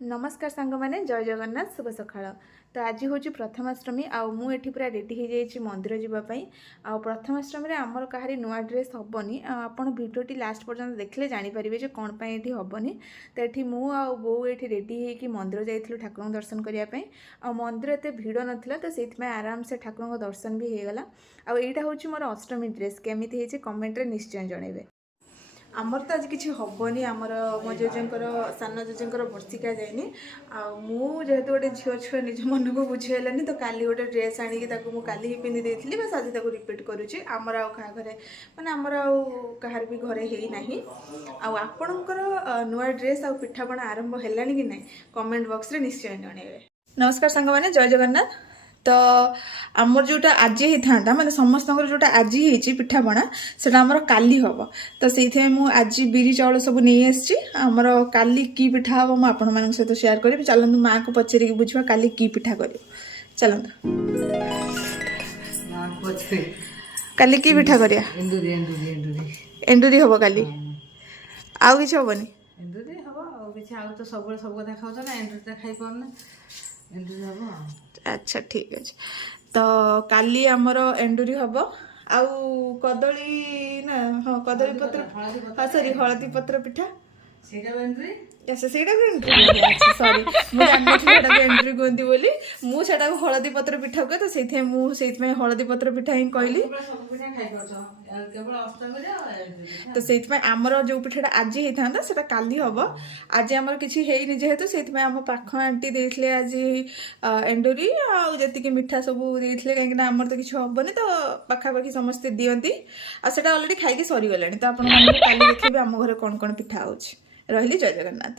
नमस्कार सांग मैंने जय जगन्नाथ शुभ सकाळ। तो आज हूँ प्रथमाष्टमी आठी पूरा रेडी हो जाइए मंदिर जावाई। आ प्रथमाष्टमी आमर कहारी नुआ ड्रेस हेनी। आपड़ भिडियोटी लास्ट पर्यटन देखले जानीपारे जो कौन पर ये हेनी। तो ये मो ये रेडी होगी मंदिर जाइलु ठाकुर दर्शन करने। मंदिर एत भिड़ नाला तो से आराम से ठाकुर दर्शन भी होगला। आईटा हूँ मोर अष्टमी ड्रेस केमी कमेंट निश्चय जनइबे। आमर तो आज किसी हेनी आमर मो जेजेंकर सान जेजेंकर बर्षिका जाइनी। जेहेतु गोटे झील छुआ निज मन को बुझीगलानी तो काली गोटे ड्रेस आनिकी काली ही पिंधि देती बस आज रिपीट करुच्ची। आमर घरे माने आमर कहार भी घरे ही नहीं। आपणकर नुआ ड्रेस आ पिठापणा आरंभ है कि ना कमेंट बॉक्स रे निश्चय जनइबे। नमस्कार सांग मैंने जय जगन्नाथ। तो आमर जोटा आज ही था माने समस्त जोटा आज ही पिठापणा से आमर काली हम। तो से आज बिरी चाउल सब नहीं आसी आमर काली की पिठा हम मुझे सहित शेयर करी। चलतु माँ को पचारिक बुझा काली की पिठा कर चलतु काली की पिठा करिया एंडुरी हम काली आउ कि हेनी एंडुरी हम कि आउ तो सब कथा खाऊ ना एंडुरी खाई पारना एंडुरी हम। अच्छा ठीक अच्छे। तो काली आमर एंडुरी हम आउ कदली ना हाँ कदली पत्र हाँ सॉरी हलदी पत्र पिठा सॉरी मुझे एंट्री कहती बोली मुझे हलदी पत्र पिठा कहे। तो मुझे हलदी पत्र पिठा ही कहली। तो से आमर जो पिठाटा आज ही था से काली हम। आज आमर किसी है जेहेतु से आम पाख आंटी देते आज एंडुरी आती मिठा सब देते कहीं आमर तो किसी हेनी तो पाखापाखि समस्ते दिखती आटा अलरेडी खाई सरीगला। तो आप देखिए आम घर कौन कौन पिठा हो रही। जय जगन्नाथ।